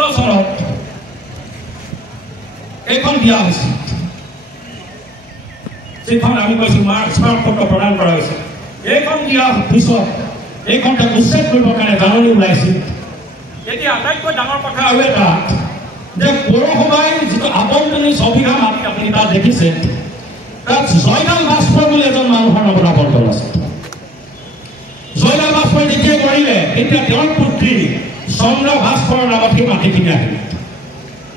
2016 চনত এইখন দিয়া হৈছিল যিখন আমি কৈছোঁ স্মাৰকপত্ৰ প্ৰদান কৰা হৈছে এইখন দিয়া পিছত এইখন উচ্ছেদ কৰিবৰ কাৰণে জাননী ওলাইছিল এতিয়া আটাইতকৈ ডাঙৰ কথা আৰু এটা যে পৌৰসভাই যিটো আবণ্টনী ছবিঘা মাটি আপুনি তাত দেখিছে তাত জয়লাল ভাস্কৰ বুলি এজন মানুহৰ নামত আবণ্টন আছে জয়লাল ভাস্কৰে যেতিয়া কৰিলে তেতিয়া তেওঁৰ পুত্ৰী চন্দ্ৰ ভাস্কৰৰ নামত সেই মাটিখিনি আহিল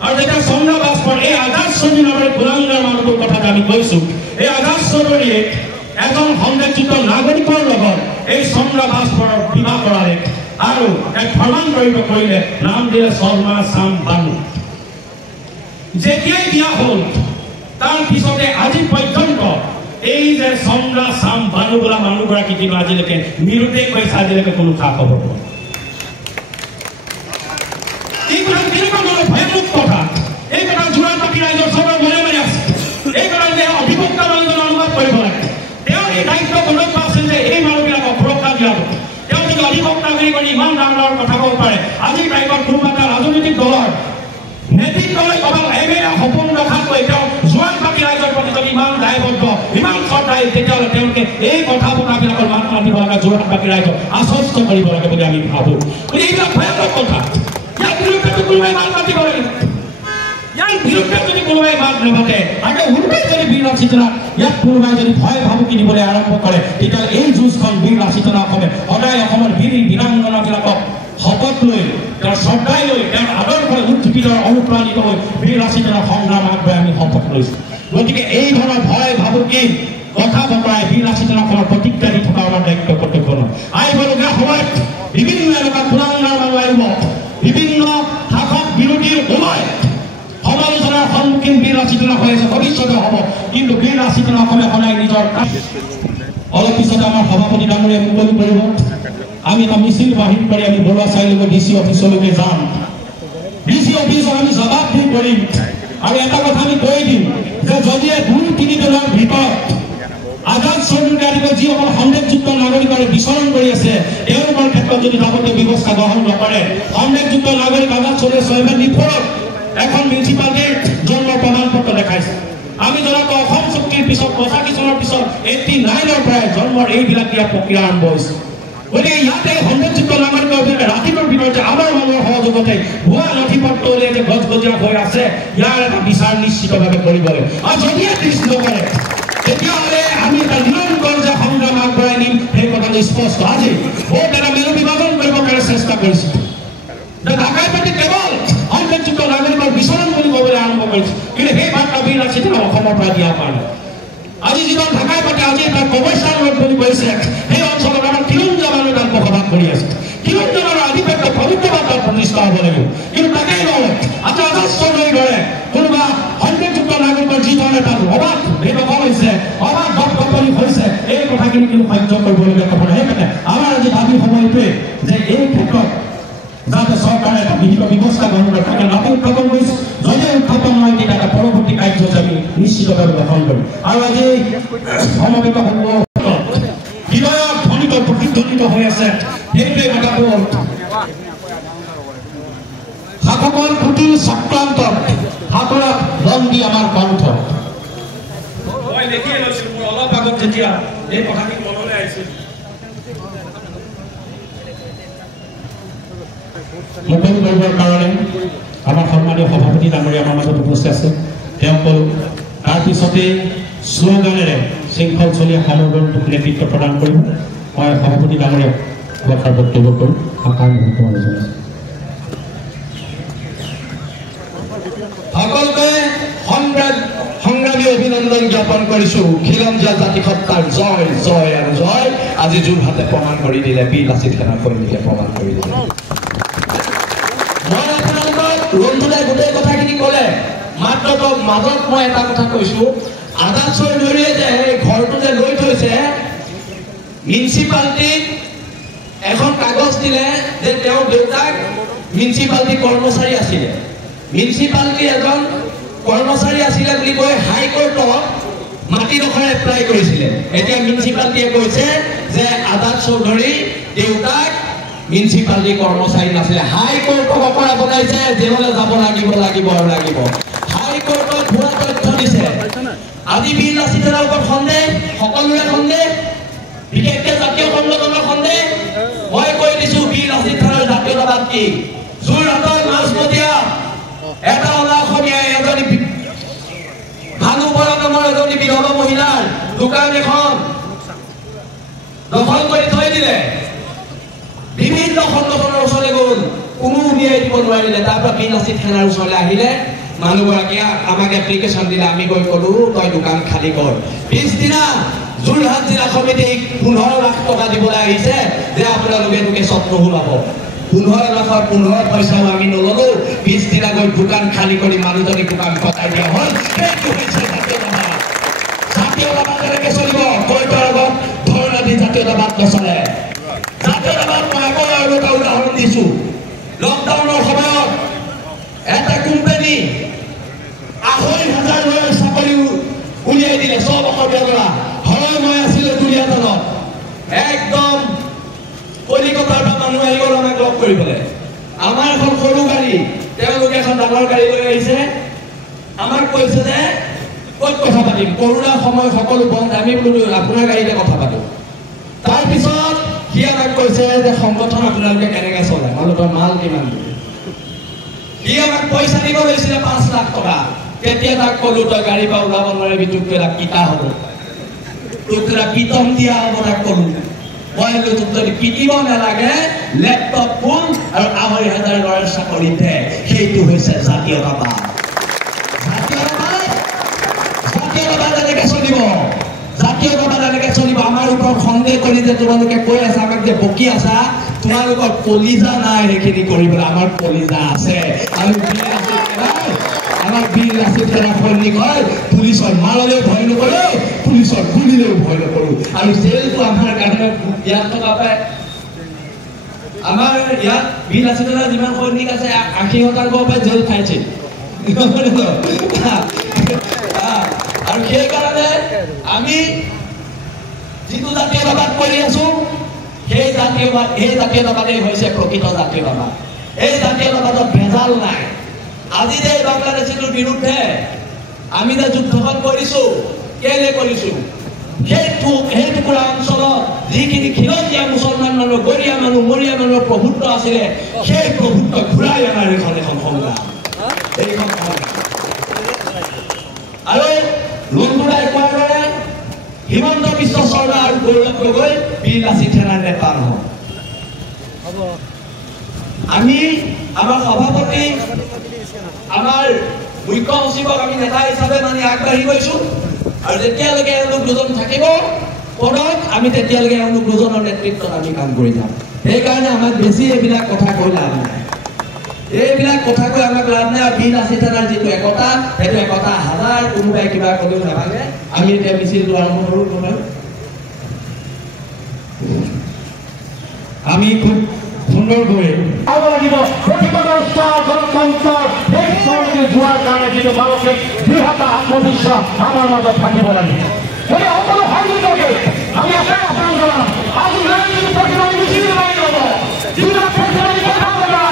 আৰু যেতিয়া চন্দ্ৰ ভাস্কৰ এই আজাদ চৌধুৰী নামেৰে গোলামীৰ মানুহটোৰ কথা আমি কৈছোঁ এই আজাদ চৌধুৰীয়ে এজন সন্দেহযুক্ত নাগৰিকৰ লগত এই চন্দ্ৰ ভাস্কৰৰ বিবাহ কৰালে আৰু এক ধৰ্মান্তৰিত কৰিলে নাম দিলে শৰ্মা চাম বানু যেতিয়াই বিয়া হ'ল তাৰ পিছতে আজি পৰ্যন্ত এই যে চন্দ্ৰ চাম বানু বোলা মানুহগৰাকী কিন্তু আজিলৈকে মিলতে কৈছে আজিলৈকে কোনো খা খবৰ পোৱা ভয়ানক কথা এই কথা যোৰাবাটী ৰাইজৰ চবৰ মনে মনে আছে এই কথা যে অধিবক্তা মানুহজন অনুভৱ কৰিব লাগে তেওঁ এই দায়িত্ব গ্ৰহণ কৰিছিল যে এই মানুহবিলাকক সুৰক্ষা দিয়াব তেওঁ যদি অধিবক্তা কৰি ইমান ডাঙৰ কথা ক'ব পাৰে আজিৰ তাৰিখত কোনোবা এটা ৰাজনৈতিক দলৰ নেতৃত্বলৈ কেৱল এমেৰা সপোন ৰখাতকৈ তেওঁ যোৰাবাটী ৰাইজৰ প্ৰতি যদি ইমান দায়বদ্ধ ইমান শ্ৰদ্ধাই তেতিয়াহ'লে তেওঁলোকে এই কথা বতৰাবিলাকৰ মাত মাতিব লাগে যোৰাবাটী ৰাইজক আশ্বস্ত কৰিব লাগে বুলি আমি ভাবোঁ গতিকে এইবিলাক ভয়ানক কথা ইয়াৰ বিৰুদ্ধে কোনোবাই মাত মাতিব লাগে ইয়াৰ বিৰুদ্ধে যদি কোনোবাই মাত নামাতে আৰু উল্টাই যদি বীৰ ৰাচিতনা ইয়াত কোনোবাই যদি ভয় ভাবুকি দিবলৈ আৰম্ভ কৰে তেতিয়াহ'লে এই যুঁজখন বীৰ ৰাচিতনা অসমে সদায় অসমৰ বীৰ বীৰাংগনাবিলাকক শপত লৈ তেওঁৰ শ্ৰদ্ধাই লৈ তেওঁৰ আদৰ্শৰে উৎপীড়িত অনুপ্ৰাণিত হৈ বীৰ ৰাচিতনাৰ সংগ্ৰাম আগবঢ়াই আমি শপত লৈছোঁ গতিকে এই ধৰণৰ ভয় ভাবুকি কথা বতৰাই বীৰ ৰাচিতনাখনৰ প্ৰতিক্ৰিয়া দি থকা আমাৰ দায়িত্ব কৰ্তব্য নহয় আহিবলগীয়া সময়ত বিভিন্ন এনেকুৱা পুৰাংগাৰ মানুহ আহিব বিভিন্ন শাসক বিৰোধীৰ ওলাই সমালোচনাৰ সন্মুখীন বীৰ ৰাচিতনা হৈ আছে ভৱিষ্যতে হ'ব কিন্তু বীৰ ৰাচিতনা অসমে সদায় নিজৰ অলপ পিছতে আমাৰ সভাপতি ডাঙৰীয়া মুকলি কৰিব আমি এটা মিছিল বাহিৰ কৰি আমি বৰুৱা চাৰিআলিলৈ ডিচি অফিচলৈকে যাম ডিচি অফিচত আমি জবাব দি কৰিম আৰু এটা কথা আমি কৈ দিম যে যদি 2-3 দিনৰ ভিতৰত আজাদ চৌধুৰীকে আদি কৰি যিসকল সন্দেহযুক্ত নাগৰিকৰে বিচৰণ কৰি আছে তেওঁলোকৰ ক্ষেত্ৰত যদি যাৱতীয় ব্যৱস্থা গ্ৰহণ নকৰে সন্দেহযুক্ত নাগৰিক আজাদ চৌধুৰীয়ে 74 এখন মিউনিচিপালিটিৰ জন্ম প্ৰমাণ পত্ৰ দেখাইছে আমি জনাতো অসম চুক্তিৰ পিছত 85 চনৰ পিছত 89ৰ পৰাই জন্মৰ এইবিলাক দিয়া প্ৰক্ৰিয়া আৰম্ভ হৈছে গতিকে ইয়াতে সন্দেহযুক্ত নাগৰিকৰ ৰাতিপুৱাৰ ভিতৰতে আমাৰ মানুহৰ সহযোগতে ভুৱা নথি পত্ৰ উলিয়াই যে গজগজীয়া হৈ আছে ইয়াৰ এটা বিচাৰ নিশ্চিতভাৱে কৰিব লাগে আৰু যদিহে দৃষ্টি নকৰে তেতিয়াহ'লে আমি এটা নিৰন্তৰ যে সংগ্ৰাম আগবঢ়াই নিম সেই কথাটো স্পষ্ট আজি বহুত এটা মেৰু বিভাজন কৰিবৰ কাৰণে চেষ্টা কৰিছোঁ ঢাকাই পাতি কেৱল সন্দেহযুক্ত নাগৰিকৰ বিচৰণ বুলি ক'বলৈ আৰম্ভ কৰিছে কিন্তু সেই বাৰ্তা বীৰ ৰাচিতনা অসমৰ পৰা দিয়া পালে আজি যিজন ঢাকাই পাতি আজি এটা কমাৰ্চিয়েল ৰোড বুলি কৈছে সেই অঞ্চলত আমাৰ কিলোমিটাৰ মানুহ তাত বসবাস কৰি আছে কিলোমিটাৰৰ আধিপত্য ভৱিষ্যত প্ৰতিষ্ঠা হ'ব লাগিব কিন্তু তাকেই নহয় আজি আজাদ চৌধুৰীৰ দৰে কোনোবা সন্দেহযুক্ত নাগৰিকৰ যি ধৰণে তাত অবাধ ভেদভাৱ হৈছে অবাধ দপদপনি হৈছে এই কথাখিনি কিন্তু সহ্য কৰিবলগীয়া কথা নহয় সেইকাৰণে আমাৰ আজি দাবী হ'ব এইটোৱে যে এই ক্ষেত্ৰত যাতে চৰকাৰে এটা বিহিত ব্যৱস্থা গ্ৰহণ কৰে তাকে নাতি উত্থাপন কৰিছে যদি উত্থাপন হয় তেতিয়া এটা পৰৱৰ্তী কাৰ্যসূচী আমি নিশ্চিতভাৱে গ্ৰহণ কৰিম আৰু আজি সমবেত হৃদয়ত ধ্বনিত প্ৰতিধ্বনিত হৈ আছে সেইটোৱে কথাটো শাসকল কুটিল চক্ৰান্তত হাতত বন্দী আমাৰ কণ্ঠ মই দেখিয়ে লৈছোঁ মোৰ অলপ আগত যেতিয়া এই কথাখিনি মনলৈ আহিছিল মুকলি কৰিবৰ কাৰণে আমাৰ সন্মানীয় সভাপতি ডাঙৰীয়া আমাৰ মাজত উপস্থিত আছে তেওঁকল তাৰপিছতে শ্লোগানেৰে শৃংখল চলীয়া সমগ্ৰটোক নেতৃত্ব প্ৰদান কৰিব মই সভাপতি ডাঙৰীয়াক কথাৰ বক্তব্য কৰোঁ সকলোকে সংগ্ৰামী অভিনন্দন জ্ঞাপন কৰিছোঁ খিলঞ্জীয়া জাতি সত্তাৰ জয় জয় আৰু জয় আজি যোৰহাটে প্ৰমাণ কৰি দিলে বীৰ লাচিত সেনা সৈনিকে প্ৰমাণ কৰি দিলে মই আপোনালোকক ৰন্ধুদাই গোটেই কথাখিনি ক'লে মাত্ৰ মাজত মই এটা কথা কৈছোঁ আজাদ চৌধুৰীয়ে যে ঘৰটো যে লৈ থৈছে মিউনিচিপালিটিক এখন কাগজ দিলে যে তেওঁৰ দেউতাক মিউনিচিপালিটি কৰ্মচাৰী আছিলে মিউনিচিপালিটি এজন কৰ্মচাৰী আছিলে বুলি কৈ হাইকোৰ্টত মাটিডোখৰ এপ্লাই কৰিছিলে এতিয়া মিউনিচিপালিটিয়ে কৈছে যে আজাদ চৌধুৰী দেউতাক মিউনিচিপালিটি কৰ্মচাৰী নাছিলে হাইকোৰ্টক অপৰাধ বনাইছে জেললৈ যাব লাগিব হাইকোৰ্টত ভুৱা তথ্য দিছে আজি বীৰ লাচিত থানাৰ ওপৰত সন্দেহ সকলোৰে সন্দেহ বিশেষকৈ জাতীয় সংগঠনৰ সন্দেহ মই কৈ দিছো বীৰ লাচিত থানাৰ জাতীয়তাবাদ কি যোৰহাটৰ মাছমতীয়া এটা অসমীয়াই এজনী ভানু বৰা নামৰ এজনী বিধৱা মহিলাৰ দোকান এখন দখল কৰি থৈ দিলে বিভিন্ন সংগঠনৰ ওচৰলৈ গ'ল কোনো উলিয়াই দিব নোৱাৰিলে তাৰপৰা বীৰ লাচিত থানাৰ ওচৰলৈ আহিলে মানুহগৰাকীয়ে আমাক এপ্লিকেশ্যন দিলে আমি গৈ ক'লো তই দোকান খালী কৰ পিছদিনা যোৰহাট জিলা সমিতিক 15 লাখ টকা দিবলৈ আহিছে যে আপোনালোকে তোকে চব নোহোলাব 15 লাখৰ 15 পইচাও আমি নললো পিছদিনা গৈ দোকান খালী কৰি মানুহজনী দোকান কটাই দিয়া হ'ল সেইটো হৈছে জাতীয়তাবাদ এনেকৈ চলিব কোৰ্টৰ আগত ধৰ্ণা দি জাতীয়তাবাদ নচলে জাতীয়তাবাদ মই আকৌ আৰু এটা উদাহৰণ দিছো লকডাউনৰ সময়ত এটা কোম্পানী 2,500 চাকৰি উলিয়াই দিলে চব অসমীয়া ল'ৰা হয় মই আছিলোঁ দুলীয়াজানত একদম কলিকতাৰ পৰা মানুহ আহি গ'ল আমাক লগ কৰিবলৈ আমাৰ এখন সৰু গাড়ী তেওঁলোকে এখন ডাঙৰ গাড়ী লৈ আহিছে আমাক কৈছে যে ক'ত কথা পাতিম কৰোণাৰ সময় সকলো বন্ধ আমি বোলো আপোনাৰ গাড়ীতে কথা পাতো তাৰপিছত সি আমাক কৈছে যে সংগঠন আপোনালোকে কেনেকৈ চলে মানুহৰ মাল কিমান সি আমাক পইচা দিব লৈছিলে 5 লাখ টকা তেতিয়া তাক ক'লো তই গাড়ী পৰা ওলাব নোৱাৰিবি তোক কিতা হ'ব তোক পিতম দিয়া হ'ব তাক ক'লো মই তোক যদি পিটিব নালাগে লেপটপ ফোন আৰু 2,500 ল'ৰাৰ চাকৰি দে সেইটো হৈছে জাতীয়তাবাদ এনেকৈ চলিব জাতীয়তাবাদ এনেকৈ চলিব আমাৰ ওপৰত সন্দেহ কৰি যে তোমালোকে কৈ আছা আমাক যে বকি আছা তোমালোকৰ কলিজা নাই সেইখিনি কৰিবলৈ আমাৰ কলিজা আছে আৰু আমাৰ বীৰ লাচিত থানা সৈনিক হয় পুলিচৰ মাৰলেও ভয় নকৰোঁ পুলিচৰ গুলিলেও ভয় নকৰোঁ আৰু জেলটো আমাৰ কাৰণে ইয়াত থকা পায় আমাৰ ইয়াত বীৰ লাচিত থানাৰ যিমান সৈনিক আছে 80% পৰা জেল খাইছে আৰু সেইকাৰণে আমি যিটো জাতীয়তাবাদ কৰি আছো সেই জাতীয়তাবাদেই হৈছে প্ৰকৃত জাতীয়তাবাদ এই জাতীয়তাবাদত ভেজাল নাই আজি যে বাংলাদেশীৰ বিৰুদ্ধে আমি যে যুদ্ধখন কৰিছো কেলে কৰিছো সেই টুকুৰা অঞ্চলত যিখিনি খিলঞ্জীয়া মুছলমান মানুহ গৰীয়া মানুহ মৰীয়া মানুহৰ প্ৰভুত্ব আছিলে সেই প্ৰভুত্ব ঘূৰাই অনাৰ এখন সংগ্ৰাম এইখন আৰু লুণ্ডুৰাই কোৱাৰ দৰে হিমন্ত বিশ্ব শৰ্মা আৰু গৌৰৱ গগৈ বীৰ লাচিত থানাৰ নেতা নহয় আমি আমাৰ সভাপতি আমাৰ মুখ্য সচিবক আমি নেতা হিচাপে মানে আগবাঢ়ি গৈছো আৰু যেতিয়ালৈকে এওঁলোক দুজন থাকিব পদত আমি তেতিয়ালৈকে এওঁলোক দুজনৰ নেতৃত্বত আমি কাম কৰি যাম সেইকাৰণে আমাক বেছি এইবিলাক কথা কৈ লাভ নাই এইবিলাক কথা কৈ আমাক লাভ নাই বীৰ লাচিত থানাৰ যিটো একতা সেইটো একতা হাজাৰ কোনোবাই কিবা ক'লেও নাভাগে আমি এতিয়া মিছিলটো আৰম্ভ কৰোঁ আমি খুব সুন্দৰকৈ হ'ব লাগিব যোৱাৰ কাৰণে যিটো মানসিক দৃঢ়তা আত্মবিশ্বাস আমাৰ মাজত থাকিব লাগিব সেই সকলো সৈনিককে আমি আহ্বান জনাম আজি প্ৰতিবাদী মিছিল ওলাই ল'ব যিবিলাক প্ৰতিবাদী কথা ক'বা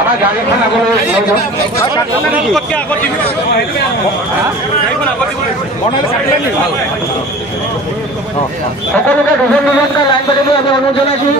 আমাৰ গাড়ীখন আগলৈ সকলোকে দুজন দুজনকৈ লাইন পাতিবলৈ আমি অনুৰোধ জনাইছোঁ।